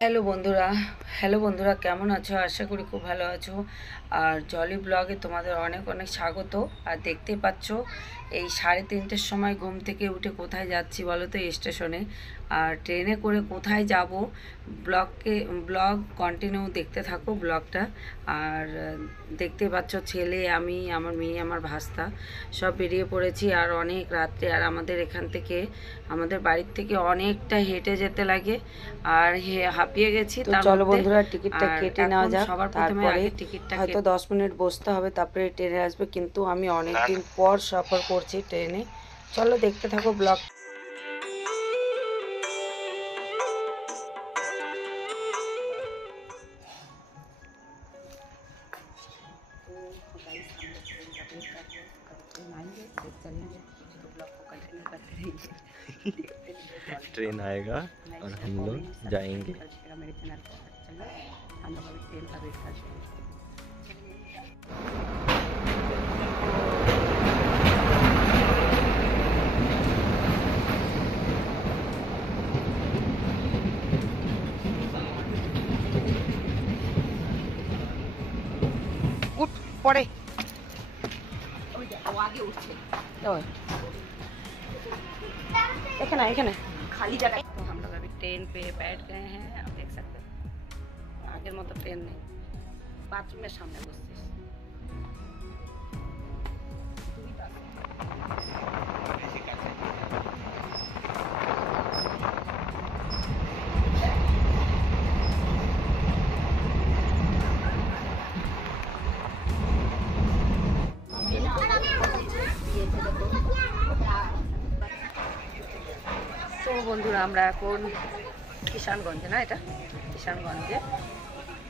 Hello বন্ধুরা কেমন আছো? আশা করি খুব ভালো আছো। আর জলি ব্লগে তোমাদের অনেক অনেক স্বাগত। আর দেখতে পাচ্ছ এই 3:30টার সময় ঘুম থেকে উঠে কোথায় যাচ্ছি বলো তো? স্টেশনে। আর ট্রেনে করে কোথায় যাব ব্লগ কন্টিনিউ দেখতে থাকো ব্লগটা। আর দেখতে পাচ্ছ ছেলে, আমি, আমার মেয়ে, আমার ভাস্তা সব বেরিয়ে পড়েছি। আর অনেক রাত্রে, আর আমাদের এখান থেকে আমাদের বাড়ির থেকে অনেকটা হেঁটে যেতে লাগে। আর হাঁপিয়ে গেছি। তো চলো বন্ধুরা টিকিটটা কেটে নেওয়া যাক। সবার প্রথমে তারপরে টিকিটটা হয়তো 10 মিনিট বসতে হবে, তারপরে ট্রেনে আসবে। কিন্তু আমি অনেক দিন পর সফর করছি ট্রেনে। চলো দেখতে থাকো ব্লগ। ट्रेन आएगा और हम लोग जाएंगे। উঠ পড়ে आगे उठছে এখানে এখানে खाली जगह। तो हम लोग अभी ट्रेन पे बैठ गए हैं। आप देख सकते हैं आगे मत ट्रेन नहीं, बाथरूम में सामने बसते। তো বন্ধুরা আমরা এখন किशनगंज ना, এটা किशनगंज।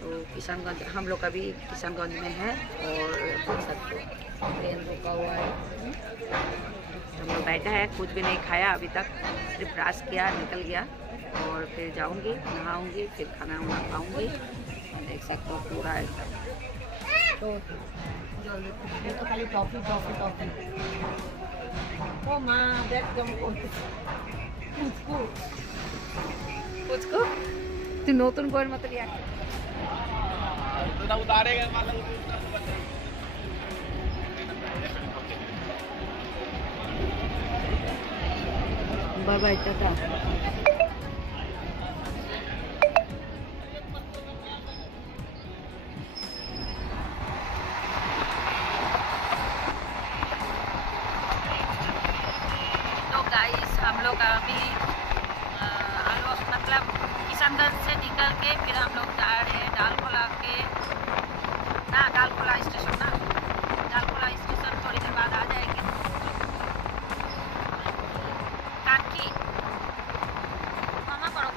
तो किशनगंज हम लोग अभी किशनगंज में हैं। और देख सकते हो ट्रेन रुका हुआ है। हम लोग बैठा है, कुछ भी नहीं खाया अभी तक, सिर्फ ब्रश किया, निकल गया। और फिर जाऊंगी, नहाऊंगी, फिर खाना वाना खाऊंगी। देख सकते हो पूरा एकदम। तो तो खाली टॉफी टॉफी टॉफी। ओ माँ बैठ पुचको তুই নতুন বইয়ের মতো রিয়াক্ট বাই বাই টাটা। तो गाइस हम लोग अभी मतलब किशनगंज से निकल के फिर हम लोग जा रहे हैं डालखोला के ना, डालखोला स्टेशन ना, डालखोला स्टेशन थोड़ी देर बाद आ जाएंगे। काटकी क्षमा करो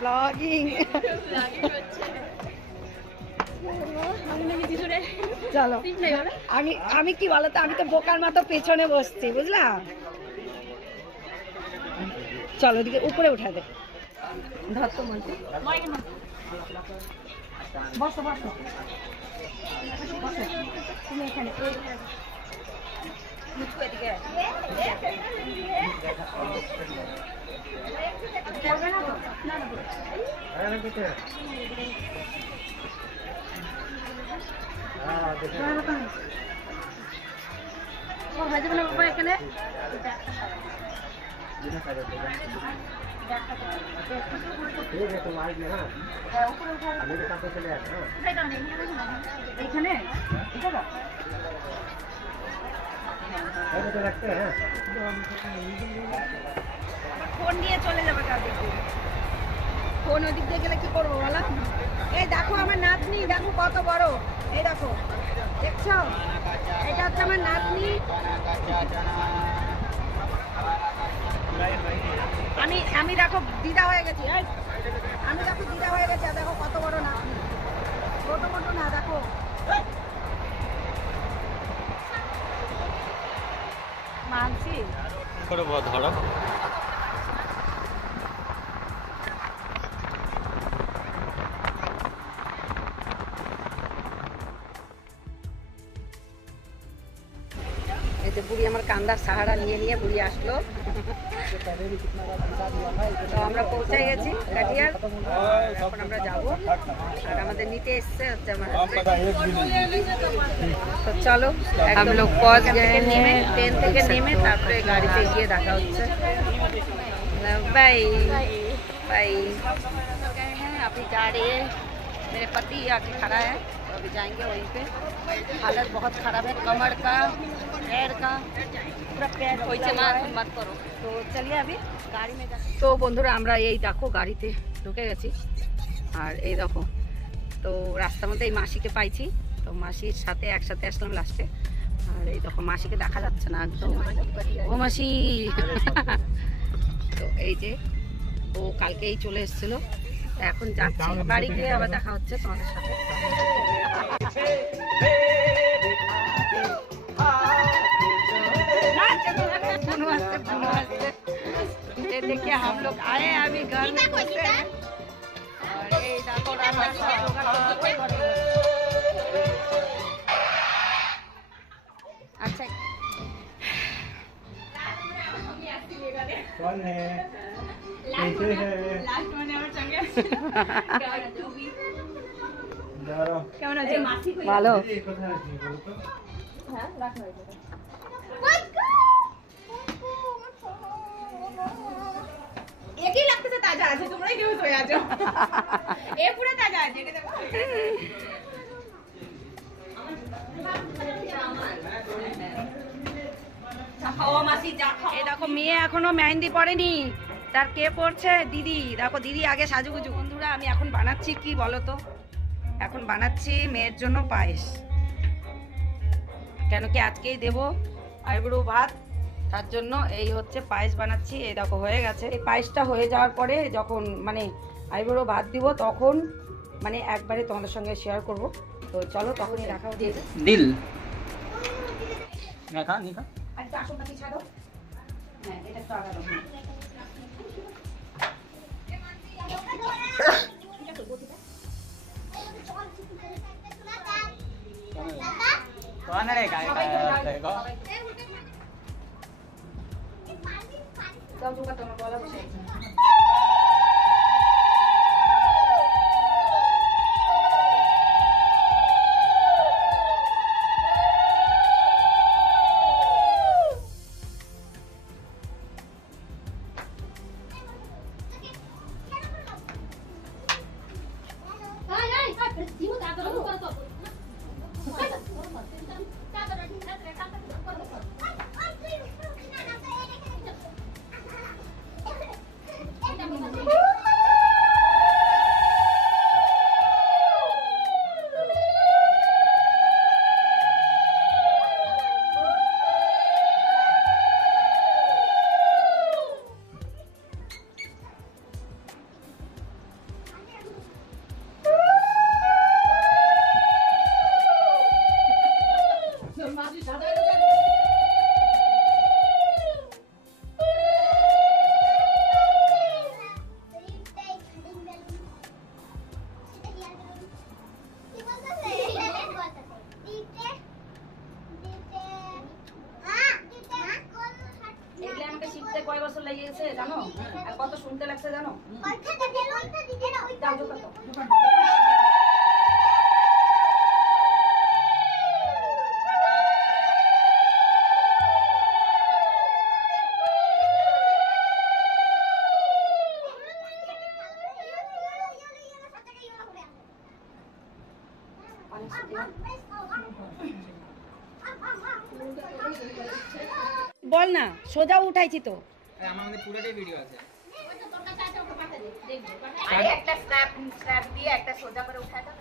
ব্লগিং। চলো আমি আমি কি বলতো, আমি তো বোকার মতো পেছনে বসছি, বুঝলা? চলো ওদিকে উপরে উঠা দে। ধর তো বলছি, বসো বসো তুমি এখানে। এখানে ফোন নিয়ে চলে যাবে কালকে। ফোন ওদিক দিয়ে গেলে কি করবো বলো? এই দেখো আমার নাতনি, দেখো কত বড়। এই দেখো, দেখছো? এটা হচ্ছে আমার নাতনি। আমি দেখো দিদা হয়ে গেছি। আমি দেখো দিদা হয়ে গেছে। দেখো কত বড় নাতনি, ছোট মোটো না। দেখো মানছি ধরো এই যে বুড়ি আমার কান সন্ধ্যার সাহারা নিয়ে নিয়ে বুড়ি আসলো। তো আমরা পৌঁছে গেছি কাটিয়ার, এখন আমরা যাবো। আর আমাদের নিতে এসছে হচ্ছে আমার তো চলো हम लोग पहुंच गए নেমে ট্রেন থেকে নেমে তারপরে গাড়িতে গিয়ে দেখা হচ্ছে। Bye bye. अभी जा रही है, मेरे पति आके खड़ा है तो अभी जाएंगे वहीं पे। हालत बहुत ख़राब है, कमर का पैर का पूरा पैर मत करो। तो चलिए अभी गाड़ी में जा। तो बंधुरा আমরা এই দেখো গাড়িতে ঢুকে গেছি। আর এই দেখো তো রাস্তার মধ্যে এই মাসিকে পাইছি, তো মাসির সাথে একসাথে আসলাম লাস্টে। আর এই দেখো মাসিকে দেখা যাচ্ছে না একদম। ও মাসি তো এই যে ও কালকেই চলে এসেছিল, এখন যাচ্ছি বাড়ি গিয়ে আবার দেখা হচ্ছে তোমাদের সাথে। देखिए हम लोग आए अभी घर में घुसे और ये देखो रास्ता अच्छा कौन है? कैसे है? কেমন আছে? ভালো। একই লাগতেছে, তাজা আছে, তোমরাই কেউ হয়ে আছো। এ পুরো তাজা আছে, এটা দেখো। এই দেখো মেয়ে এখনো মেহেন্দি পড়েনি, তার কে পড়ছে? দিদি। দেখো দিদি আগে সাজুগুজু। বন্ধুরা আমি এখন বানাচ্ছি কি বলো তো, এখন বানাচ্ছি মেয়ের জন্য পায়েস। কেন কি আজকেই দেবো আইবুড়ো ভাত, তার জন্য এই হচ্ছে পায়েস বানাচ্ছি। এই দেখো হয়ে গেছে। এই পায়েসটা হয়ে যাওয়ার পরে যখন মানে আইবুড়ো ভাত দিব তখন মানে একবারে তোমাদের সঙ্গে শেয়ার করব। তো চলো তখনই রাখা হচ্ছে দিল নিখা নিখা আচ্ছা আসো পাখি ছাড়ো। হ্যাঁ এটা তো আগালো। कौन रे काय काय देखो দাও দুটো তোমার বলা বসে। কয় বছর লেগেছে জানো? আর কত শুনতে লাগছে জানো? বল না, সোজা উঠাইছি তো। আমার মধ্যে পুরোটাই ভিডিও আছে। আরে একটা স্ন্যাপ দিয়ে একটা সোজা করে উঠাই দাও।